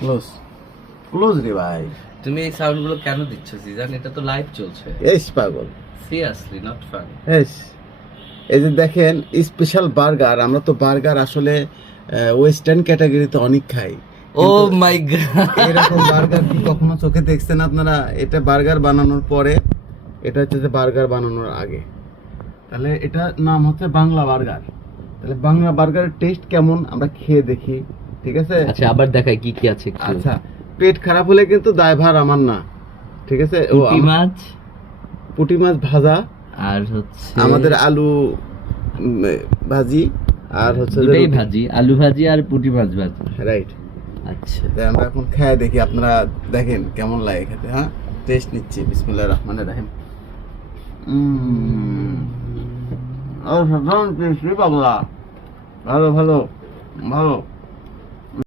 Close close রে ভাই। তুমি এই সাউন্ড গুলো কেন দিচ্ছ সিজন? এটা তো লাইভ চলছে। এস পাগল, সিরিয়াসলি নট ফান। এস এই যে দেখেন স্পেশাল বার্গার। আমরা তো বার্গার আসলে ওয়েস্টার্ন ক্যাটাগরিতে অনেক খাই। ও মাই গড, এরকম বার্গার কি কখনো চোখে দেখছেন আপনারা? এটা বার্গার বানানোর পরে, এটা হচ্ছে যে বার্গার বানানোর আগে। তাহলে এটা নাম হচ্ছে বাংলা বার্গার। তাহলে বাংলা বার্গারের টেস্ট কেমন আমরা খেয়ে দেখি, ঠিক আছে? আচ্ছা আবার দেখাই কি কি আছে একটু। আচ্ছা, পেট খারাপ হলে কিন্তু দায়ভার আমার না, ঠিক আছে? পুঁটি মাছ, পুঁটি মাছ ভাজা, আর হচ্ছে আমাদের আলু ভাজি, আর হচ্ছে দুটাই ভাজি, আলু ভাজি আর পুঁটি মাছ ভাজি। রাইট। আচ্ছা তাই আমরা এখন খেয়ে দেখি, আপনারা দেখেন কেমন লাগে খেতে। হ্যাঁ, টেস্ট নিচ্ছি। বিসমিল্লাহির রহমানির রহিম। আর সাধারণ টেস্টি বাংলা। ভালো ভালো ভালো।